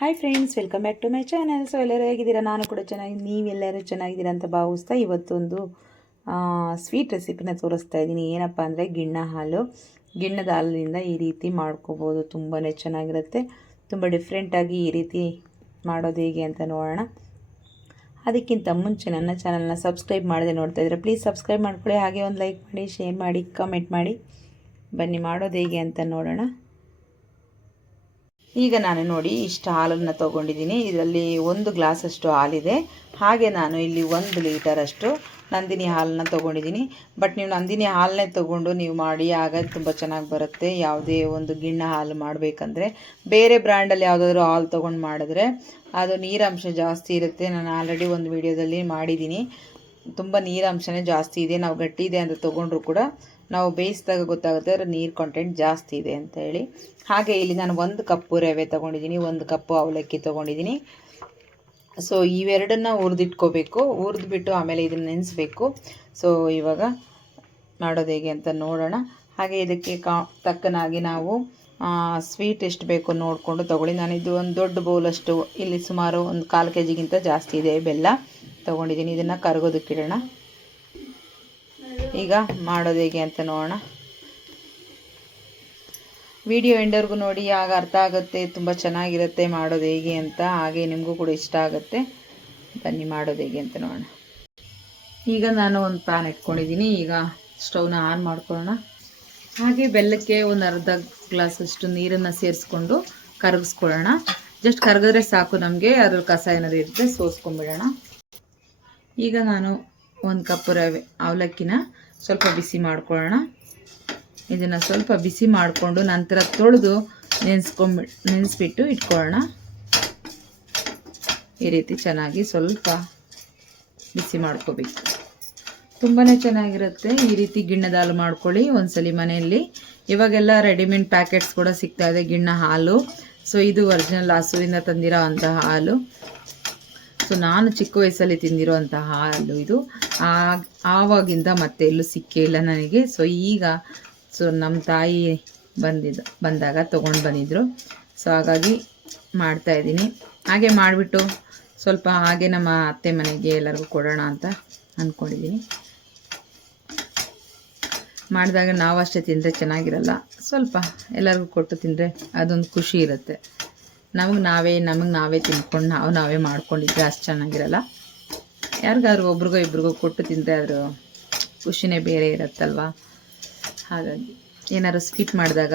Hi friends, welcome back to my channel. So ಎಲ್ಲರೂ ಹೇಗಿದ್ದೀರಾ? ನಾನು ಕೂಡ ನೀವೆಲ್ಲರೂ ಚೆನ್ನಾಗಿದ್ದೀರಾ ಅಂತ ಭಾವಿಸ್ತಾ ಇವತ್ತೊಂದು ಸ್ವೀಟ್ ರೆಸಿಪಿನ ತೋರಿಸ್ತಾ ಇದ್ದೀನಿ. ಏನಪ್ಪ ಅಂದರೆ ಗಿಣ್ಣದ ಹಾಲಿನಿಂದ ಈ ರೀತಿ ಮಾಡ್ಕೋಬೋದು. ತುಂಬಾ ಚೆನ್ನಾಗಿರುತ್ತೆ. ತುಂಬ ಡಿಫ್ರೆಂಟಾಗಿ ಈ ರೀತಿ ಮಾಡೋದು ಹೇಗೆ ಅಂತ ನೋಡೋಣ. ಅದಕ್ಕಿಂತ ಮುಂಚೆ ನನ್ನ ಚಾನಲ್ನ ಸಬ್ಸ್ಕ್ರೈಬ್ ಮಾಡದೆ ನೋಡ್ತಾ ಇದ್ದರೆ ಪ್ಲೀಸ್ ಸಬ್ಸ್ಕ್ರೈಬ್ ಮಾಡ್ಕೊಳ್ಳಿ. ಹಾಗೆ ಒಂದು ಲೈಕ್ ಮಾಡಿ, ಶೇರ್ ಮಾಡಿ, ಕಮೆಂಟ್ ಮಾಡಿ. ಬನ್ನಿ ಮಾಡೋದು ಹೇಗೆ ಅಂತ ನೋಡೋಣ. ಈಗ ನಾನು ನೋಡಿ ಇಷ್ಟು ಹಾಲನ್ನು ತೊಗೊಂಡಿದ್ದೀನಿ. ಇದರಲ್ಲಿ 1 ಗ್ಲಾಸಷ್ಟು ಹಾಲಿದೆ. ಹಾಗೆ ನಾನು ಇಲ್ಲಿ 1 ಲೀಟರಷ್ಟು ನಂದಿನಿ ಹಾಲನ್ನ ತೊಗೊಂಡಿದ್ದೀನಿ. ಬಟ್ ನೀವು ನಂದಿನಿ ಹಾಲನ್ನೇ ತೊಗೊಂಡು ನೀವು ಮಾಡಿ, ಆಗ ತುಂಬ ಚೆನ್ನಾಗಿ ಬರುತ್ತೆ. ಯಾವುದೇ ಒಂದು ಗಿಣ್ಣ ಹಾಲು ಮಾಡಬೇಕಂದ್ರೆ ಬೇರೆ ಬ್ರ್ಯಾಂಡಲ್ಲಿ ಯಾವುದಾದ್ರೂ ಹಾಲು ತೊಗೊಂಡು ಮಾಡಿದ್ರೆ ಅದು ನೀರಂಶ ಜಾಸ್ತಿ ಇರುತ್ತೆ. ನಾನು ಆಲ್ರೆಡಿ ಒಂದು ವಿಡಿಯೋದಲ್ಲಿ ಮಾಡಿದ್ದೀನಿ. ತುಂಬ ನೀರಂಶನೇ ಜಾಸ್ತಿ ಇದೆ. ನಾವು ಗಟ್ಟಿ ಇದೆ ಅಂತ ತೊಗೊಂಡ್ರು ಕೂಡ ನಾವು ಬೇಯಿಸಿದಾಗ ಗೊತ್ತಾಗುತ್ತೆ ಅದರ ನೀರು ಕಂಟೆಂಟ್ ಜಾಸ್ತಿ ಇದೆ ಅಂತ ಹೇಳಿ. ಹಾಗೆ ಇಲ್ಲಿ ನಾನು 1 ಕಪ್ಪು ರವೆ ತೊಗೊಂಡಿದ್ದೀನಿ, 1 ಕಪ್ಪು ಅವಲಕ್ಕಿ ತೊಗೊಂಡಿದ್ದೀನಿ. ಸೊ ಇವೆರಡನ್ನ ಹುರಿದಿಟ್ಕೋಬೇಕು. ಹುರಿದ್ಬಿಟ್ಟು ಆಮೇಲೆ ಇದನ್ನು ನೆನೆಸ್ಬೇಕು. ಸೊ ಇವಾಗ ಮಾಡೋದು ಹೇಗೆ ಅಂತ ನೋಡೋಣ. ಹಾಗೆ ಇದಕ್ಕೆ ತಕ್ಕನಾಗಿ ನಾವು ಸ್ವೀಟ್ ಎಷ್ಟು ಬೇಕು ನೋಡಿಕೊಂಡು ತೊಗೊಳ್ಳಿ. ನಾನಿದು ಒಂದು ದೊಡ್ಡ ಬೌಲಷ್ಟು, ಇಲ್ಲಿ ಸುಮಾರು 1/4 kg ಜಾಸ್ತಿ ಇದೆ ಬೆಲ್ಲ ತೊಗೊಂಡಿದ್ದೀನಿ. ಇದನ್ನು ಕರಗೋದಕ್ಕಿಡೋಣ. ಈಗ ಮಾಡೋದು ಹೇಗೆ ಅಂತ ನೋಡೋಣ. ವಿಡಿಯೋ ಎಂಡವರೆಗೂ ನೋಡಿ, ಆಗ ಅರ್ಥ ಆಗುತ್ತೆ. ತುಂಬ ಚೆನ್ನಾಗಿರುತ್ತೆ ಮಾಡೋದು ಹೇಗೆ ಅಂತ. ಹಾಗೆ ನಿಮಗೂ ಕೂಡ ಇಷ್ಟ ಆಗುತ್ತೆ. ಬನ್ನಿ ಮಾಡೋದು ಹೇಗೆ ಅಂತ ನೋಡೋಣ. ಈಗ ನಾನು ಒಂದು ಪ್ಯಾನ್ ಇಟ್ಕೊಂಡಿದ್ದೀನಿ. ಈಗ ಸ್ಟವ್ನ ಆನ್ ಮಾಡ್ಕೊಳ್ಳೋಣ. ಹಾಗೆ ಬೆಲ್ಲಕ್ಕೆ ಒಂದು ಅರ್ಧ ಗ್ಲಾಸಷ್ಟು ನೀರನ್ನು ಸೇರಿಸ್ಕೊಂಡು ಕರಗಿಸ್ಕೊಳ್ಳೋಣ. ಜಸ್ಟ್ ಕರಗಿದ್ರೆ ಸಾಕು ನಮಗೆ. ಅದ್ರ ಕಸ ಏನಾದ್ರು ಇರುತ್ತೆ ಸೋಸ್ಕೊಂಡ್ಬಿಡೋಣ. ಈಗ ನಾನು 1 ಕಪ್ ರವೆ ಅವಲಕ್ಕಿನ ಸ್ವಲ್ಪ ಬಿಸಿ ಮಾಡ್ಕೊಳ್ಳೋಣ. ಇದನ್ನು ಸ್ವಲ್ಪ ಬಿಸಿ ಮಾಡಿಕೊಂಡು ನಂತರ ತೊಳೆದು ನೆನೆಸ್ಬಿಟ್ಟು ಇಟ್ಕೊಳ್ಳೋಣ. ಈ ರೀತಿ ಚೆನ್ನಾಗಿ ಸ್ವಲ್ಪ ಬಿಸಿ ಮಾಡ್ಕೋಬೇಕು. ತುಂಬಾ ಚೆನ್ನಾಗಿರುತ್ತೆ. ಈ ರೀತಿ ಗಿಣ್ಣದ ಹಾಲು ಮಾಡ್ಕೊಳ್ಳಿ ಒಂದ್ಸಲಿ ಮನೆಯಲ್ಲಿ. ಇವಾಗೆಲ್ಲ ರೆಡಿಮೇಡ್ ಪ್ಯಾಕೆಟ್ಸ್ ಕೂಡ ಸಿಗ್ತಾ ಇದೆ ಗಿಣ್ಣ ಹಾಲು. ಸೊ ಇದು ಒರಿಜಿನಲ್ ಹಸುವಿಂದ ತಂದಿರೋ ಅಂತಹ ಹಾಲು. ಸೊ ನಾನು ಚಿಕ್ಕ ವಯಸ್ಸಲ್ಲಿ ತಿಂದಿರೋ ಅಂತಹ ಹಾಲು ಇದು. ಆವಾಗಿಂದ ಮತ್ತೆ ಎಲ್ಲೂ ಸಿಕ್ಕೇ ಇಲ್ಲ ನನಗೆ. ಸೊ ಈಗ ನಮ್ಮ ತಾಯಿ ಬಂದಾಗ ತೊಗೊಂಡು ಬಂದಿದ್ದರು. ಸೊ ಹಾಗಾಗಿ ಮಾಡ್ತಾಯಿದ್ದೀನಿ. ಹಾಗೆ ಮಾಡಿಬಿಟ್ಟು ಸ್ವಲ್ಪ ಹಾಗೆ ನಮ್ಮ ಅತ್ತೆ ಮನೆಗೆ ಎಲ್ಲರಿಗೂ ಕೊಡೋಣ ಅಂತ ಅಂದ್ಕೊಂಡಿದ್ದೀನಿ. ಮಾಡಿದಾಗ ನಾವು ಅಷ್ಟೇ ತಿಂದರೆ ಚೆನ್ನಾಗಿರಲ್ಲ. ಸ್ವಲ್ಪ ಎಲ್ಲರಿಗೂ ಕೊಟ್ಟು ತಿಂದರೆ ಅದೊಂದು ಖುಷಿ ಇರುತ್ತೆ. ನಮಗೆ ನಾವೇ ತಿನ್ಕೊಂಡು ನಾವೇ ಮಾಡ್ಕೊಂಡಿದ್ರೆ ಅಷ್ಟು ಚೆನ್ನಾಗಿರಲ್ಲ. ಯಾರಿಗಾದ್ರು ಒಬ್ರಿಗೋ ಇಬ್ರಿಗೋ ಕೊಟ್ಟು ತಿಂದರೆ ಅದರ ಖುಷಿನೇ ಬೇರೆ ಇರುತ್ತಲ್ವ. ಹಾಗಾಗಿ ಏನಾದ್ರು ಸ್ವೀಟ್ ಮಾಡಿದಾಗ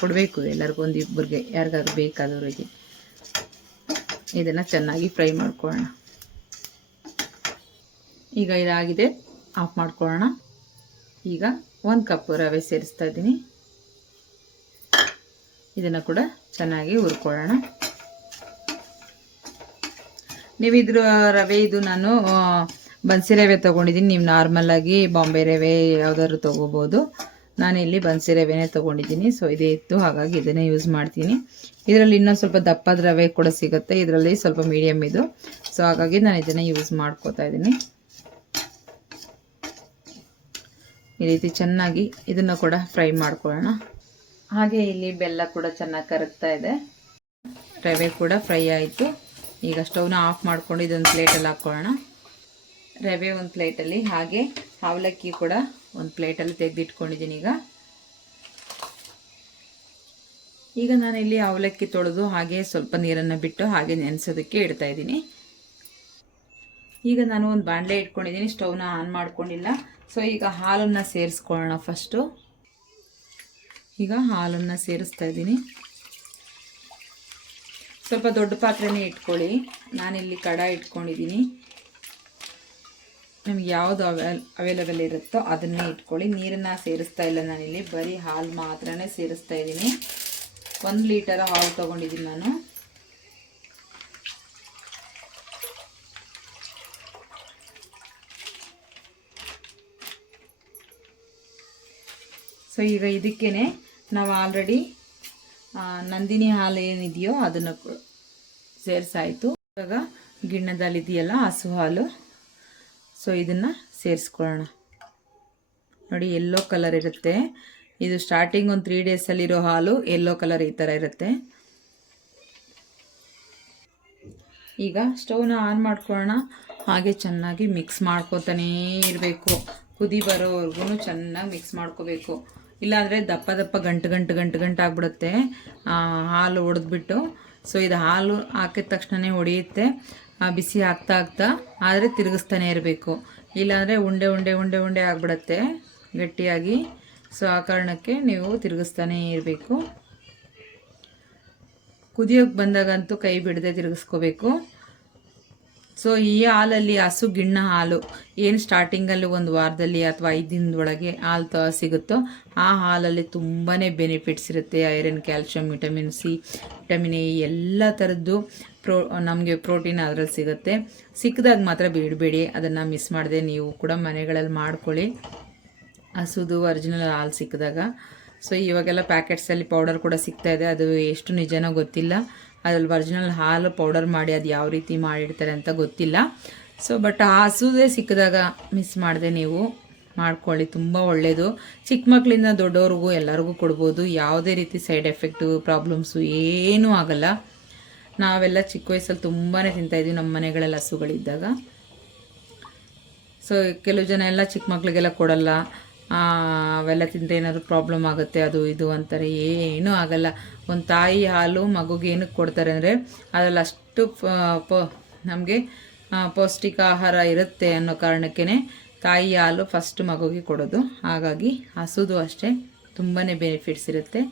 ಕೊಡಬೇಕು ಎಲ್ಲರಿಗೂ, ಒಂದು ಇಬ್ಬರಿಗೆ ಯಾರಿಗಾದ್ರು ಬೇಕಾದವರಿಗೆ. ಇದನ್ನು ಚೆನ್ನಾಗಿ ಫ್ರೈ ಮಾಡ್ಕೊಳ್ಳೋಣ. ಈಗ ಇದಾಗಿದೆ, ಆಫ್ ಮಾಡ್ಕೊಳ್ಳೋಣ. ಈಗ 1 ಕಪ್ ರವೆ ಸೇರಿಸ್ತಾ ಇದ್ದೀನಿ. ಇದನ್ನು ಕೂಡ ಚೆನ್ನಾಗಿ ಹುರ್ಕೊಳ್ಳೋಣ. ನೀವು ರವೆ ಇದು ನಾನು ಬನ್ಸಿ ರವೆ ತೊಗೊಂಡಿದ್ದೀನಿ. ನೀವು ನಾರ್ಮಲಾಗಿ ಬಾಂಬೆ ರವೆ ಯಾವುದಾದ್ರು ತೊಗೋಬೋದು. ನಾನಿಲ್ಲಿ ಬನ್ಸಿ ರವೆನೇ ತೊಗೊಂಡಿದ್ದೀನಿ. ಸೊ ಇದೇ ಇತ್ತು, ಹಾಗಾಗಿ ಇದನ್ನೇ ಯೂಸ್ ಮಾಡ್ತೀನಿ. ಇದರಲ್ಲಿ ಇನ್ನೊಂದು ಸ್ವಲ್ಪ ದಪ್ಪದ ರವೆ ಕೂಡ ಸಿಗುತ್ತೆ. ಇದರಲ್ಲಿ ಸ್ವಲ್ಪ ಮೀಡಿಯಮ್ ಇದು. ಸೊ ಹಾಗಾಗಿ ನಾನು ಇದನ್ನೇ ಯೂಸ್ ಮಾಡ್ಕೋತಾ ಇದ್ದೀನಿ. ಈ ರೀತಿ ಚೆನ್ನಾಗಿ ಇದನ್ನು ಕೂಡ ಫ್ರೈ ಮಾಡ್ಕೊಳ್ಳೋಣ. ಹಾಗೆ ಇಲ್ಲಿ ಬೆಲ್ಲ ಕೂಡ ಚೆನ್ನಾಗಿ ಕರಗ್ತಾ ಇದೆ. ರವೆ ಕೂಡ ಫ್ರೈ ಆಯಿತು. ಈಗ ಸ್ಟವ್ನ ಆಫ್ ಮಾಡ್ಕೊಂಡು ಇದೊಂದು ಪ್ಲೇಟಲ್ಲಿ ಹಾಕ್ಕೊಳ್ಳೋಣ. ರವೆ ಒಂದು ಪ್ಲೇಟಲ್ಲಿ, ಹಾಗೆ ಅವಲಕ್ಕಿ ಕೂಡ ಒಂದು ಪ್ಲೇಟಲ್ಲಿ ತೆಗೆದಿಟ್ಕೊಂಡಿದ್ದೀನಿ. ಈಗ ನಾನಿಲ್ಲಿ ಅವಲಕ್ಕಿ ತೊಳೆದು ಹಾಗೆ ಸ್ವಲ್ಪ ನೀರನ್ನು ಬಿಟ್ಟು ಹಾಗೆ ನೆನೆಸೋದಕ್ಕೆ ಇಡ್ತಾ ಇದ್ದೀನಿ. ಈಗ ನಾನು ಒಂದು ಬಾಣಲೆ ಇಟ್ಕೊಂಡಿದ್ದೀನಿ. ಸ್ಟವ್ನ ಆನ್ ಮಾಡ್ಕೊಂಡಿಲ್ಲ. ಸೊ ಈಗ ಹಾಲನ್ನು ಸೇರಿಸ್ಕೊಳ್ಳೋಣ. ಫಸ್ಟು ಈಗ ಹಾಲನ್ನು ಸೇರಿಸ್ತಾ ಇದ್ದೀನಿ. ಸ್ವಲ್ಪ ದೊಡ್ಡ ಪಾತ್ರೆನೇ ಇಟ್ಕೊಳ್ಳಿ. ನಾನಿಲ್ಲಿ ಕಡಾಯಿ ಇಟ್ಕೊಂಡಿದ್ದೀನಿ. ನಿಮ್ಗೆ ಯಾವುದು ಅವೈಲೇಬಲ್ ಇರುತ್ತೋ ಅದನ್ನೇ ಇಟ್ಕೊಳ್ಳಿ. ನೀರನ್ನು ಸೇರಿಸ್ತಾ ಇಲ್ಲ ನಾನಿಲ್ಲಿ, ಬರೀ ಹಾಲು ಮಾತ್ರನೇ ಸೇರಿಸ್ತಾ ಇದ್ದೀನಿ. 1 ಲೀಟರ್ ಹಾಲು ತೊಗೊಂಡಿದ್ದೀನಿ ನಾನು. ಸೊ ಈಗ ಇದಕ್ಕೇನೆ ನಾವು ಆಲ್ರೆಡಿ ನಂದಿನಿ ಹಾಲು ಏನಿದೆಯೋ ಅದನ್ನು ಸೇರಿಸಾಯಿತು. ಇವಾಗ ಗಿಣ್ಣದಲ್ಲಿ ಇದೆಯಲ್ಲ ಹಸು ಹಾಲು, ಸೊ ಇದನ್ನು ಸೇರಿಸ್ಕೊಳ್ಳೋಣ. ನೋಡಿ ಯೆಲ್ಲೋ ಕಲರ್ ಇರುತ್ತೆ ಇದು. ಸ್ಟಾರ್ಟಿಂಗ್ ಒಂದು 3 ಡೇಸಲ್ಲಿರೋ ಹಾಲು ಯೆಲ್ಲೋ ಕಲರ್ ಈ ಥರ ಇರುತ್ತೆ. ಈಗ ಸ್ಟವ್ನ ಆನ್ ಮಾಡ್ಕೊಳ್ಳೋಣ. ಹಾಗೆ ಚೆನ್ನಾಗಿ ಮಿಕ್ಸ್ ಮಾಡ್ಕೊತಾನೇ ಇರಬೇಕು. ಕುದಿ ಬರೋವರೆಗೂ ಚೆನ್ನಾಗಿ ಮಿಕ್ಸ್ ಮಾಡ್ಕೋಬೇಕು. ಇಲ್ಲಾಂದರೆ ದಪ್ಪ ದಪ್ಪ ಗಂಟು ಆಗಿಬಿಡುತ್ತೆ ಹಾಲು ಒಡೆದ್ಬಿಟ್ಟು. ಸೊ ಇದು ಹಾಲು ಹಾಕಿದ ತಕ್ಷಣವೇ ಹೊಡೆಯುತ್ತೆ. ಬಿಸಿ ಆಗ್ತಾ ಆದರೆ ತಿರುಗಿಸ್ತಾನೆ ಇರಬೇಕು. ಇಲ್ಲಾಂದರೆ ಉಂಡೆ ಆಗಿಬಿಡುತ್ತೆ ಗಟ್ಟಿಯಾಗಿ. ಸೊ ಆ ಕಾರಣಕ್ಕೆ ನೀವು ತಿರುಗಿಸ್ತಾನೇ ಇರಬೇಕು. ಕುದಿಯೋಕ್ಕೆ ಬಂದಾಗಂತೂ ಕೈ ಬಿಡದೆ ತಿರುಗಿಸ್ಕೋಬೇಕು. ಸೊ ಈ ಹಾಲಲ್ಲಿ ಹಸು ಗಿಣ್ಣ ಹಾಲು ಏನು ಸ್ಟಾರ್ಟಿಂಗಲ್ಲಿ ಒಂದು ವಾರದಲ್ಲಿ ಅಥವಾ 5 ದಿನದೊಳಗೆ ಹಾಲು ಸಿಗುತ್ತೋ ಆ ಹಾಲಲ್ಲಿ ತುಂಬಾ ಬೆನಿಫಿಟ್ಸ್ ಇರುತ್ತೆ. Iron, calcium, vitamin C, vitamin A ಎಲ್ಲ ಥರದ್ದು ನಮಗೆ ಪ್ರೋಟೀನ್ ಅದರಲ್ಲಿ ಸಿಗುತ್ತೆ. ಸಿಕ್ಕಿದಾಗ ಮಾತ್ರ ಬಿಡಬೇಡಿ, ಅದನ್ನು ಮಿಸ್ ಮಾಡದೆ ನೀವು ಕೂಡ ಮನೆಗಳಲ್ಲಿ ಮಾಡ್ಕೊಳ್ಳಿ ಹಸುದು ಒರಿಜಿನಲ್ ಹಾಲು ಸಿಕ್ಕಿದಾಗ. ಸೊ ಇವಾಗೆಲ್ಲ ಪ್ಯಾಕೆಟ್ಸಲ್ಲಿ ಪೌಡರ್ ಕೂಡ ಸಿಗ್ತಾಯಿದೆ, ಅದು ಎಷ್ಟು ನಿಜನೋ ಗೊತ್ತಿಲ್ಲ. ಅದ್ರಲ್ಲಿ ಒರಿಜಿನಲ್ ಹಾಲು ಪೌಡರ್ ಮಾಡಿ ಅದು ಯಾವ ರೀತಿ ಮಾಡಿರ್ತಾರೆ ಅಂತ ಗೊತ್ತಿಲ್ಲ. ಸೊ ಬಟ್ ಆ ಹಸುದೇ ಸಿಕ್ಕಿದಾಗ ಮಿಸ್ ಮಾಡದೆ ನೀವು ಮಾಡ್ಕೊಳ್ಳಿ, ತುಂಬ ಒಳ್ಳೆಯದು. ಚಿಕ್ಕ ಮಕ್ಕಳಿಂದ ದೊಡ್ಡವ್ರಿಗೂ ಎಲ್ಲರಿಗೂ ಕೊಡ್ಬೋದು. ಯಾವುದೇ ರೀತಿ ಸೈಡ್ ಎಫೆಕ್ಟು ಪ್ರಾಬ್ಲಮ್ಸು ಏನೂ ಆಗಲ್ಲ. ನಾವೆಲ್ಲ ಚಿಕ್ಕ ವಯಸ್ಸಲ್ಲಿ ತುಂಬಾ ತಿಂತಾಯಿದ್ವಿ ನಮ್ಮ ಮನೆಗಳಲ್ಲಿ ಹಸುಗಳಿದ್ದಾಗ. ಸೊ ಕೆಲವು ಜನ ಎಲ್ಲ ಚಿಕ್ಕ ಮಕ್ಕಳಿಗೆಲ್ಲ ಕೊಡಲ್ಲ, ಅವೆಲ್ಲ ತಿಂದರೆ ಏನಾದರೂ ಪ್ರಾಬ್ಲಮ್ ಆಗುತ್ತೆ ಅದು ಇದು ಅಂತಾರೆ. ಏನೂ ಆಗಲ್ಲ. ಒಂದು ತಾಯಿ ಹಾಲು ಮಗುಗೆ ಏನಕ್ಕೆ ಕೊಡ್ತಾರೆ ಅಂದರೆ ಅದರಲ್ಲಿ ಅಷ್ಟು ನಮಗೆ ಪೌಷ್ಟಿಕ ಆಹಾರ ಇರುತ್ತೆ ಅನ್ನೋ ಕಾರಣಕ್ಕೇ ತಾಯಿ ಹಾಲು ಫಸ್ಟ್ ಮಗುಗೆ ಕೊಡೋದು. ಹಾಗಾಗಿ ಹಸುದು ಅಷ್ಟೇ ತುಂಬಾ ಬೆನಿಫಿಟ್ಸ್ ಇರುತ್ತೆ.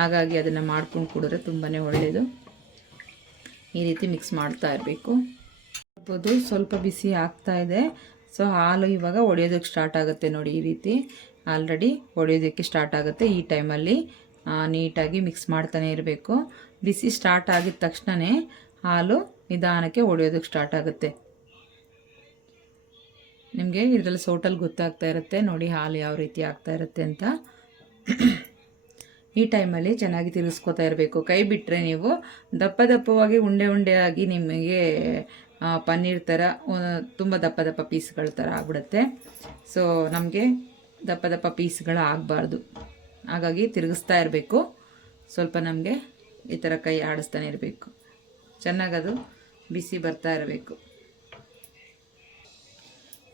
ಹಾಗಾಗಿ ಅದನ್ನು ಮಾಡ್ಕೊಂಡು ಕುಡಿದ್ರೆ ತುಂಬಾ ಒಳ್ಳೆಯದು. ಈ ರೀತಿ ಮಿಕ್ಸ್ ಮಾಡ್ತಾ ಇರಬೇಕು. ಸ್ವಲ್ಪ ಬಿಸಿ ಆಗ್ತಾ ಇದೆ. ಸೊ ಹಾಲು ಇವಾಗ ಒಡೆಯೋದಕ್ಕೆ ಸ್ಟಾರ್ಟ್ ಆಗುತ್ತೆ ನೋಡಿ. ಈ ರೀತಿ ಆಲ್ರೆಡಿ ಒಡೆಯೋದಕ್ಕೆ ಸ್ಟಾರ್ಟ್ ಆಗುತ್ತೆ. ಈ ಟೈಮಲ್ಲಿ ನೀಟಾಗಿ ಮಿಕ್ಸ್ ಮಾಡ್ತಾನೆ ಇರಬೇಕು. ಬಿಸಿ ಸ್ಟಾರ್ಟ್ ಆಗಿದ ತಕ್ಷಣವೇ ಹಾಲು ನಿಧಾನಕ್ಕೆ ಒಡೆಯೋದಕ್ಕೆ ಸ್ಟಾರ್ಟ್ ಆಗುತ್ತೆ. ನಿಮಗೆ ಇದರಲ್ಲಿ ಸೋಟಲ್ಲಿ ಗೊತ್ತಾಗ್ತಾ ಇರುತ್ತೆ ನೋಡಿ ಹಾಲು ಯಾವ ರೀತಿ ಆಗ್ತಾ ಇರುತ್ತೆ ಅಂತ. ಈ ಟೈಮಲ್ಲಿ ಚೆನ್ನಾಗಿ ತಿರುಗಿಸ್ಕೊತಾ ಇರಬೇಕು. ಕೈ ಬಿಟ್ಟರೆ ನೀವು ದಪ್ಪವಾಗಿ ಉಂಡೆ ಆಗಿ ನಿಮಗೆ ಪನ್ನೀರ್ ಥರ ತುಂಬ ದಪ್ಪ ಪೀಸ್ಗಳ ಥರ ಆಗ್ಬಿಡುತ್ತೆ. ಸೊ ನಮಗೆ ದಪ್ಪ ಪೀಸ್ಗಳು ಆಗಬಾರ್ದು. ಹಾಗಾಗಿ ತಿರುಗಿಸ್ತಾ ಇರಬೇಕು. ಸ್ವಲ್ಪ ನಮಗೆ ಈ ಥರ ಕೈ ಆಡಿಸ್ತಾನೆ ಇರಬೇಕು. ಚೆನ್ನಾಗದು ಬಿಸಿ ಬರ್ತಾ ಇರಬೇಕು.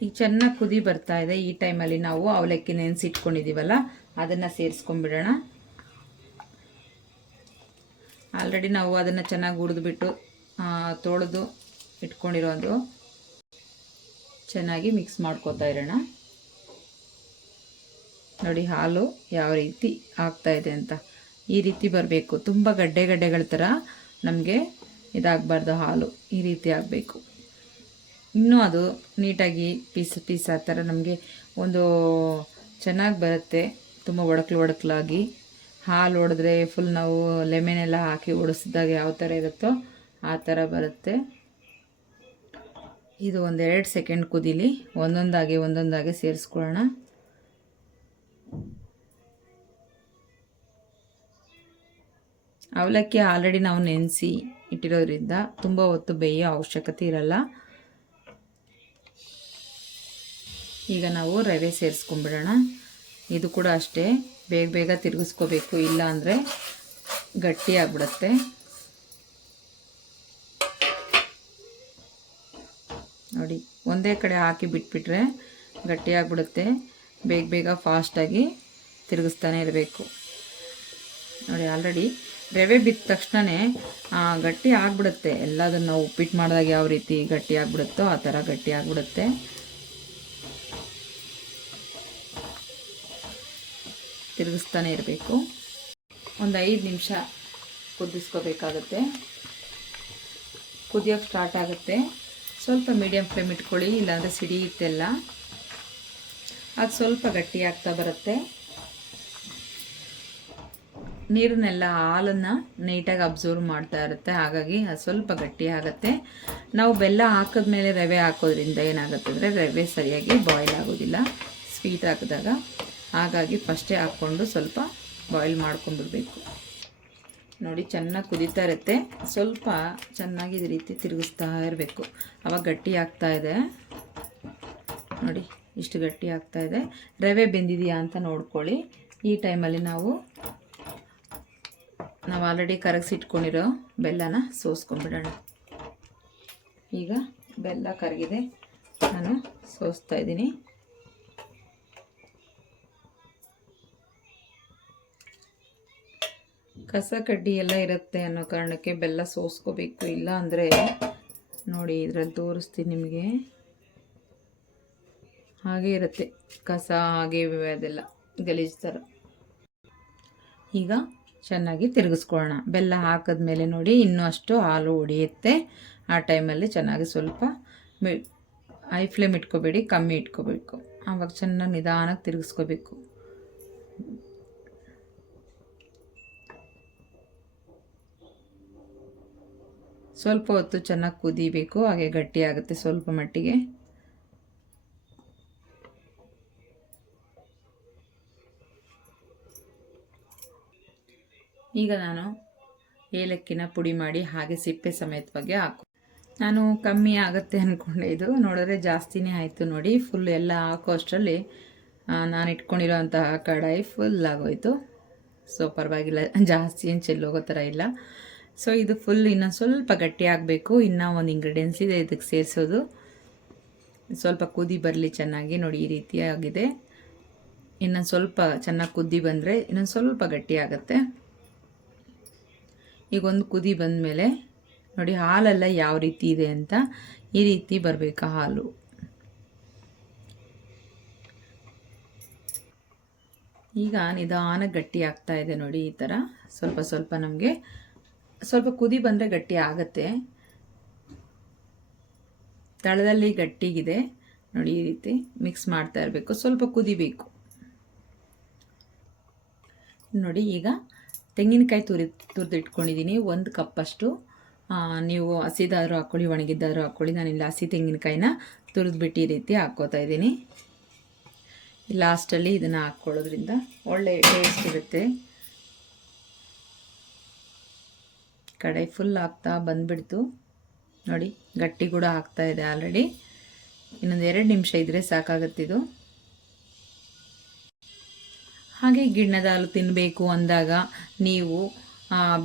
ಈಗ ಚೆನ್ನಾಗಿ ಕುದಿ ಬರ್ತಾ ಇದೆ. ಈ ಟೈಮಲ್ಲಿ ನಾವು ಅವಲಕ್ಕಿ ನೆನೆಸಿಟ್ಕೊಂಡಿದ್ದೀವಲ್ಲ ಅದನ್ನು ಸೇರಿಸ್ಕೊಂಡ್ಬಿಡೋಣ. ಆಲ್ರೆಡಿ ನಾವು ಅದನ್ನು ಚೆನ್ನಾಗಿ ಹುರಿದ್ಬಿಟ್ಟು ತೊಳೆದು ಇಟ್ಕೊಂಡಿರೋದು ಚೆನ್ನಾಗಿ ಮಿಕ್ಸ್ ಮಾಡ್ಕೋತಾ ಇರೋಣ. ನೋಡಿ ಹಾಲು ಯಾವ ರೀತಿ ಆಗ್ತಾ ಇದೆ ಅಂತ. ಈ ರೀತಿ ಬರಬೇಕು. ತುಂಬ ಗಡ್ಡೆಗಳ ಥರ ನಮಗೆ ಇದಾಗಬಾರ್ದು. ಹಾಲು ಈ ರೀತಿ ಆಗಬೇಕು. ಇನ್ನೂ ಅದು ನೀಟಾಗಿ ಪೀಸ್ ಆ ಥರ ನಮಗೆ ಒಂದು ಚೆನ್ನಾಗಿ ಬರುತ್ತೆ. ತುಂಬ ಒಡಕಲಾಗಿ ಹಾಲು ಹೊಡೆದ್ರೆ ಫುಲ್ ನಾವು ಲೆಮನೆಲ್ಲ ಹಾಕಿ ಹೊಡಿಸಿದಾಗ ಯಾವ ಥರ ಇರುತ್ತೋ ಆ ಥರ ಬರುತ್ತೆ. ಇದು 1-2 ಸೆಕೆಂಡ್ ಕುದೀಲಿ. ಒಂದೊಂದಾಗಿ ಸೇರಿಸ್ಕೊಳ್ಳೋಣ. ಅವಲಕ್ಕಿ ಆಲ್ರೆಡಿ ನಾವು ನೆನೆಸಿ ಇಟ್ಟಿರೋದ್ರಿಂದ ತುಂಬ ಹೊತ್ತು ಬೇಯೋ ಅವಶ್ಯಕತೆ ಇರಲ್ಲ. ಈಗ ನಾವು ರವೆ ಸೇರಿಸ್ಕೊಂಡ್ಬಿಡೋಣ. ಇದು ಕೂಡ ಅಷ್ಟೇ ಬೇಗ ತಿರುಗಿಸ್ಕೋಬೇಕು, ಇಲ್ಲ ಅಂದರೆ ಗಟ್ಟಿ ಆಗಿಬಿಡುತ್ತೆ. ನೋಡಿ ಒಂದೇ ಕಡೆ ಹಾಕಿ ಬಿಟ್ಬಿಟ್ರೆ ಗಟ್ಟಿ ಆಗಿಬಿಡುತ್ತೆ. ಬೇಗ ಫಾಸ್ಟಾಗಿ ತಿರುಗಿಸ್ತಾನೆ ಇರಬೇಕು. ನೋಡಿ ಆಲ್ರೆಡಿ ರವೆ ಬಿದ್ದ ತಕ್ಷಣವೇ ಗಟ್ಟಿ ಆಗಿಬಿಡುತ್ತೆ. ಎಲ್ಲದನ್ನು ನಾವು ಉಪ್ಪಿಟ್ಟು ಮಾಡಿದಾಗ ಯಾವ ರೀತಿ ಗಟ್ಟಿ ಆಗಿಬಿಡುತ್ತೋ ಆ ಥರ ಗಟ್ಟಿ ಆಗಿಬಿಡುತ್ತೆ. ತಿರುಗಿಸ್ತಾನೆ ಇರಬೇಕು. ಒಂದು 5 ನಿಮಿಷ ಕುದಿಸ್ಕೋಬೇಕಾಗುತ್ತೆ. ಕುದಿಯೋಕ್ಕೆ ಸ್ಟಾರ್ಟ್ ಆಗುತ್ತೆ. ಸ್ವಲ್ಪ ಮೀಡಿಯಮ್ ಫ್ಲೇಮ್ ಇಟ್ಕೊಳ್ಳಿ, ಇಲ್ಲಾಂದರೆ ಸಿಡಿಯುತ್ತೆಲ್ಲ. ಅದು ಸ್ವಲ್ಪ ಗಟ್ಟಿ ಆಗ್ತಾ ಬರುತ್ತೆ. ನೀರನ್ನೆಲ್ಲ ಹಾಲನ್ನು ನೀಟಾಗಿ ಅಬ್ಸರ್ವ್ ಮಾಡ್ತಾ ಇರುತ್ತೆ. ಹಾಗಾಗಿ ಅದು ಸ್ವಲ್ಪ ಗಟ್ಟಿ ಆಗುತ್ತೆ. ನಾವು ಬೆಲ್ಲ ಹಾಕಿದ್ಮೇಲೆ ರವೆ ಹಾಕೋದ್ರಿಂದ ಏನಾಗುತ್ತೆ ಅಂದರೆ ರವೆ ಸರಿಯಾಗಿ ಬಾಯ್ಲ್ ಆಗೋದಿಲ್ಲ ಸ್ವೀಟ್ ಹಾಕಿದಾಗ. ಹಾಗಾಗಿ ಫಸ್ಟೇ ಹಾಕ್ಕೊಂಡು ಸ್ವಲ್ಪ ಬಾಯ್ಲ್ ಮಾಡ್ಕೊಂಡ್ಬಿಡ್ಬೇಕು. ನೋಡಿ ಚೆನ್ನಾಗಿ ಕುದೀತಾ ಇರುತ್ತೆ. ಸ್ವಲ್ಪ ಚೆನ್ನಾಗಿ ಈ ರೀತಿ ತಿರುಗಿಸ್ತಾ ಇರಬೇಕು. ಆವಾಗ ಗಟ್ಟಿ ಆಗ್ತಾ ಇದೆ. ನೋಡಿ ಇಷ್ಟು ಗಟ್ಟಿ ಆಗ್ತಾ ಇದೆ. ರವೆ ಬೆಂದಿದೆಯಾ ಅಂತ ನೋಡ್ಕೊಳ್ಳಿ. ಈ ಟೈಮಲ್ಲಿ ನಾವು ಆಲ್ರೆಡಿ ಕರಗಿಸಿಟ್ಕೊಂಡಿರೋ ಬೆಲ್ಲನ ಸೋಸ್ಕೊಂಡ್ಬಿಡೋಣ. ಈಗ ಬೆಲ್ಲ ಕರಗಿದೆ, ನಾನು ಸೋಸ್ತಾ ಇದ್ದೀನಿ. ಕಸ ಕಡ್ಡಿ ಎಲ್ಲ ಇರುತ್ತೆ ಅನ್ನೋ ಕಾರಣಕ್ಕೆ ಬೆಲ್ಲ ಸೋಸ್ಕೋಬೇಕು, ಇಲ್ಲ ಅಂದರೆ ನೋಡಿ ಇದರಲ್ಲಿ ತೋರಿಸ್ತೀನಿ ನಿಮಗೆ, ಹಾಗೆ ಇರುತ್ತೆ ಕಸ, ಹಾಗೆ ಅದೆಲ್ಲ ಗಲೀಜು ಥರ. ಈಗ ಚೆನ್ನಾಗಿ ತಿರುಗಿಸ್ಕೊಳ್ಳೋಣ. ಬೆಲ್ಲ ಹಾಕಿದ್ಮೇಲೆ ನೋಡಿ ಇನ್ನೂ ಅಷ್ಟು ಹಾಲು ಉಡಿಯುತ್ತೆ. ಆ ಟೈಮಲ್ಲಿ ಚೆನ್ನಾಗಿ ಸ್ವಲ್ಪ ಹೈ ಫ್ಲೇಮ್ ಇಟ್ಕೋಬೇಡಿ, ಕಮ್ಮಿ ಇಟ್ಕೋಬೇಕು. ಆವಾಗ ಚೆನ್ನಾಗಿ ನಿಧಾನಕ್ಕೆ ತಿರುಗಿಸ್ಕೋಬೇಕು. ಸ್ವಲ್ಪ ಹೊತ್ತು ಚೆನ್ನಾಗಿ ಕುದಿಬೇಕು, ಹಾಗೆ ಗಟ್ಟಿ ಆಗುತ್ತೆ ಸ್ವಲ್ಪ ಮಟ್ಟಿಗೆ. ಈಗ ನಾನು ಏಲಕ್ಕಿನ ಪುಡಿ ಮಾಡಿ ಹಾಗೆ ಸಿಪ್ಪೆ ಸಮೇತವಾಗಿ ನಾನು ಕಮ್ಮಿ ಆಗುತ್ತೆ ಅಂದ್ಕೊಂಡೆ, ಇದು ನೋಡಿದ್ರೆ ಜಾಸ್ತಿನೇ ಆಯಿತು ನೋಡಿ. ಫುಲ್ ಎಲ್ಲ ಹಾಕೋ ಅಷ್ಟರಲ್ಲಿ ನಾನು ಇಟ್ಕೊಂಡಿರೋ ಅಂತಹ ಕಡಾಯಿ ಫುಲ್ ಆಗೋಯ್ತು. ಸೊ ಪರವಾಗಿಲ್ಲ, ಜಾಸ್ತಿ ಏನು ಚೆಲ್ಲೋಗೋ ಥರ ಇಲ್ಲ. ಸೊ ಇದು ಫುಲ್ ಇನ್ನೊಂದು ಸ್ವಲ್ಪ ಗಟ್ಟಿ ಆಗಬೇಕು. ಇನ್ನೂ ಒಂದು ಇಂಗ್ರೀಡಿಯೆಂಟ್ಸ್ ಇದೆ ಇದಕ್ಕೆ ಸೇರಿಸೋದು. ಸ್ವಲ್ಪ ಕುದಿ ಬರಲಿ ಚೆನ್ನಾಗಿ, ನೋಡಿ ಈ ರೀತಿ ಆಗಿದೆ. ಇನ್ನೊಂದು ಸ್ವಲ್ಪ ಚೆನ್ನಾಗಿ ಕುದಿ ಬಂದರೆ ಇನ್ನೊಂದು ಸ್ವಲ್ಪ ಗಟ್ಟಿ ಆಗುತ್ತೆ. ಈಗ ಒಂದು ಕುದಿ ಬಂದಮೇಲೆ ನೋಡಿ ಹಾಲೆಲ್ಲ ಯಾವ ರೀತಿ ಇದೆ ಅಂತ, ಈ ರೀತಿ ಬರಬೇಕು ಹಾಲು. ಈಗ ನಿಧಾನ ಗಟ್ಟಿ ಆಗ್ತಾ ಇದೆ ನೋಡಿ, ಈ ಥರ ಸ್ವಲ್ಪ ಸ್ವಲ್ಪ ನಮಗೆ ಸ್ವಲ್ಪ ಕುದಿ ಬಂದರೆ ಗಟ್ಟಿ ಆಗುತ್ತೆ. ತಳದಲ್ಲಿ ಗಟ್ಟಿಗಿದೆ ನೋಡಿ, ಈ ರೀತಿ ಮಿಕ್ಸ್ ಮಾಡ್ತಾ ಇರಬೇಕು, ಸ್ವಲ್ಪ ಕುದಿಬೇಕು ನೋಡಿ. ಈಗ ತೆಂಗಿನಕಾಯಿ ತುರಿದಿಟ್ಕೊಂಡಿದ್ದೀನಿ 1 ಕಪ್ಪಷ್ಟು. ನೀವು ಹಸಿದಾದರೂ ಹಾಕ್ಕೊಳ್ಳಿ, ಒಣಗಿದ್ದಾದರೂ ಹಾಕ್ಕೊಳ್ಳಿ. ನಾನಿಲ್ಲ ಹಸಿ ತೆಂಗಿನಕಾಯಿನ ತುರಿದ್ಬಿಟ್ಟು ಈ ರೀತಿ ಹಾಕ್ಕೋತಾ ಇದ್ದೀನಿ. ಲಾಸ್ಟಲ್ಲಿ ಇದನ್ನು ಹಾಕ್ಕೊಳ್ಳೋದ್ರಿಂದ ಒಳ್ಳೆ ಟೇಸ್ಟ್ ಇರುತ್ತೆ. ಕಡಾಯಿ ಫುಲ್ ಆಗ್ತಾ ಬಂದುಬಿಡ್ತು ನೋಡಿ, ಗಟ್ಟಿ ಕೂಡ ಆಗ್ತಾ ಇದೆ ಆಲ್ರೆಡಿ. ಇನ್ನೊಂದು 2 ನಿಮಿಷ ಇದ್ದರೆ ಸಾಕಾಗುತ್ತಿದ್ದು. ಹಾಗೆ ಗಿಣ್ಣದ ಹಾಲು ತಿನ್ನಬೇಕು ಅಂದಾಗ ನೀವು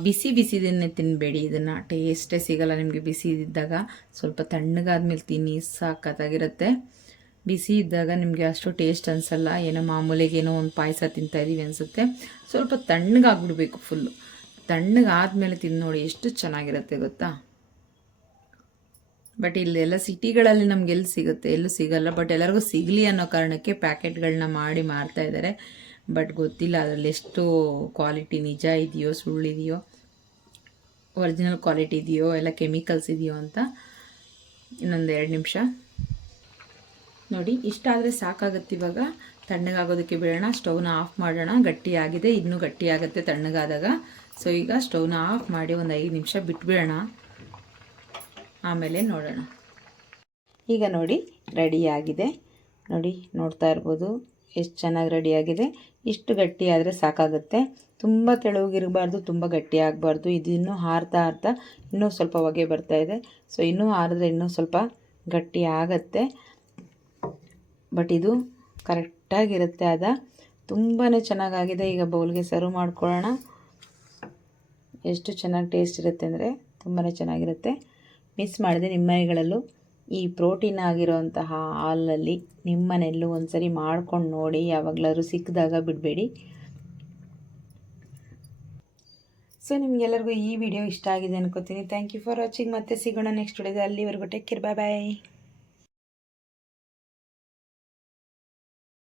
ಬಿಸಿ ಬಿಸಿದನ್ನೇ ತಿನ್ನಬೇಡಿ, ಇದನ್ನು ಟೇಸ್ಟೇ ಸಿಗಲ್ಲ ನಿಮಗೆ. ಬಿಸಿ ಇದ್ದಾಗ ಸ್ವಲ್ಪ ತಣ್ಣಗಾದ್ಮೇಲೆ ತಿನ್ನಿ, ಸಾಕತ್ತಾಗಿರುತ್ತೆ. ಬಿಸಿ ಇದ್ದಾಗ ನಿಮಗೆ ಅಷ್ಟು ಟೇಸ್ಟ್ ಅನಿಸಲ್ಲ, ಏನೋ ಮಾಮೂಲಿಗೇನೋ ಒಂದು ಪಾಯಸ ತಿಂತಾಯಿದ್ದೀವಿ ಅನಿಸುತ್ತೆ. ಸ್ವಲ್ಪ ತಣ್ಣಗಾಗ್ಬಿಡ್ಬೇಕು ಫುಲ್ಲು. ತಣ್ಣಗಾದ್ಮೇಲೆ ತಿಂದು ನೋಡಿ ಎಷ್ಟು ಚೆನ್ನಾಗಿರುತ್ತೆ ಗೊತ್ತಾ. ಬಟ್ ಇಲ್ಲೆಲ್ಲ ಸಿಟಿಗಳಲ್ಲಿ ನಮ್ಗೆ ಎಲ್ಲಿ ಸಿಗುತ್ತೆ, ಎಲ್ಲೂ ಸಿಗಲ್ಲ. ಬಟ್ ಎಲ್ಲರಿಗೂ ಸಿಗಲಿ ಅನ್ನೋ ಕಾರಣಕ್ಕೆ ಪ್ಯಾಕೆಟ್ಗಳನ್ನ ಮಾಡಿ ಮಾರ್ತಾ ಇದ್ದಾರೆ. ಬಟ್ ಗೊತ್ತಿಲ್ಲ ಅದರಲ್ಲಿ ಎಷ್ಟು ಕ್ವಾಲಿಟಿ ನಿಜ ಇದೆಯೋ ಸುಳ್ಳಿದೆಯೋ, ಒರಿಜಿನಲ್ ಕ್ವಾಲಿಟಿ ಇದೆಯೋ ಎಲ್ಲ ಕೆಮಿಕಲ್ಸ್ ಇದೆಯೋ ಅಂತ. ಇನ್ನೊಂದು 2 ನಿಮಿಷ ನೋಡಿ, ಇಷ್ಟಾದರೆ ಸಾಕಾಗುತ್ತೆ. ಇವಾಗ ತಣ್ಣಗಾಗೋದಕ್ಕೆ ಬಿಡೋಣ, ಸ್ಟವ್ನ ಆಫ್ ಮಾಡೋಣ. ಗಟ್ಟಿಯಾಗಿದೆ, ಇನ್ನೂ ಗಟ್ಟಿಯಾಗುತ್ತೆ ತಣ್ಣಗಾದಾಗ. ಸೊ ಈಗ ಸ್ಟವ್ನ ಆಫ್ ಮಾಡಿ ಒಂದು 5 ನಿಮಿಷ ಬಿಟ್ಬಿಡೋಣ, ಆಮೇಲೆ ನೋಡೋಣ. ಈಗ ನೋಡಿ ರೆಡಿಯಾಗಿದೆ ನೋಡಿ, ನೋಡ್ತಾ ಇರ್ಬೋದು ಎಷ್ಟು ಚೆನ್ನಾಗಿ ರೆಡಿಯಾಗಿದೆ. ಇಷ್ಟು ಗಟ್ಟಿ ಆದರೆ ಸಾಕಾಗುತ್ತೆ, ತುಂಬ ತೆಳುವಾಗಿರಬಾರ್ದು, ತುಂಬ ಗಟ್ಟಿ ಆಗಬಾರ್ದು. ಇದು ಇನ್ನೂ ಹಾರ್ತಾ ಇನ್ನೂ ಸ್ವಲ್ಪ ಹೊಗೆ ಬರ್ತಾ ಇದೆ. ಸೊ ಇನ್ನೂ ಹಾರಿದ್ರೆ ಇನ್ನೂ ಸ್ವಲ್ಪ ಗಟ್ಟಿ ಆಗುತ್ತೆ. ಬಟ್ ಇದು ಕರೆಕ್ಟಾಗಿರುತ್ತೆ, ತುಂಬಾ ಚೆನ್ನಾಗಾಗಿದೆ. ಈಗ ಬೌಲ್ಗೆ ಸರ್ವ್ ಮಾಡ್ಕೊಳ್ಳೋಣ. ಎಷ್ಟು ಚೆನ್ನಾಗಿ ಟೇಸ್ಟ್ ಇರುತ್ತೆ ಅಂದರೆ ತುಂಬಾ ಚೆನ್ನಾಗಿರುತ್ತೆ. ಮಿಸ್ ಮಾಡಿದೆ, ನಿಮ್ಮ ಮನೆಗಳಲ್ಲೂ ಈ ಪ್ರೋಟೀನ್ ಆಗಿರೋಂತಹ ಹಾಲಲ್ಲಿ ನಿಮ್ಮ ಮನೆಯಲ್ಲೂ ಒಂದ್ಸರಿ ಮಾಡ್ಕೊಂಡು ನೋಡಿ. ಯಾವಾಗಲಾದ್ರೂ ಸಿಕ್ಕಿದಾಗ ಬಿಡಬೇಡಿ. ಸೊ ನಿಮಗೆಲ್ಲರಿಗೂ ಈ ವಿಡಿಯೋ ಇಷ್ಟ ಆಗಿದೆ ಅನ್ಕೋತೀನಿ. Thank you for watching. ಮತ್ತೆ ಸಿಗೋಣ ನೆಕ್ಸ್ಟ್ ವಿಡಿಯೋದಲ್ಲಿ. ಅಲ್ಲಿವರೆಗೂ ಟೇಕ್ ಕೇರ್, ಬಾಯ್ ಬಾಯ್.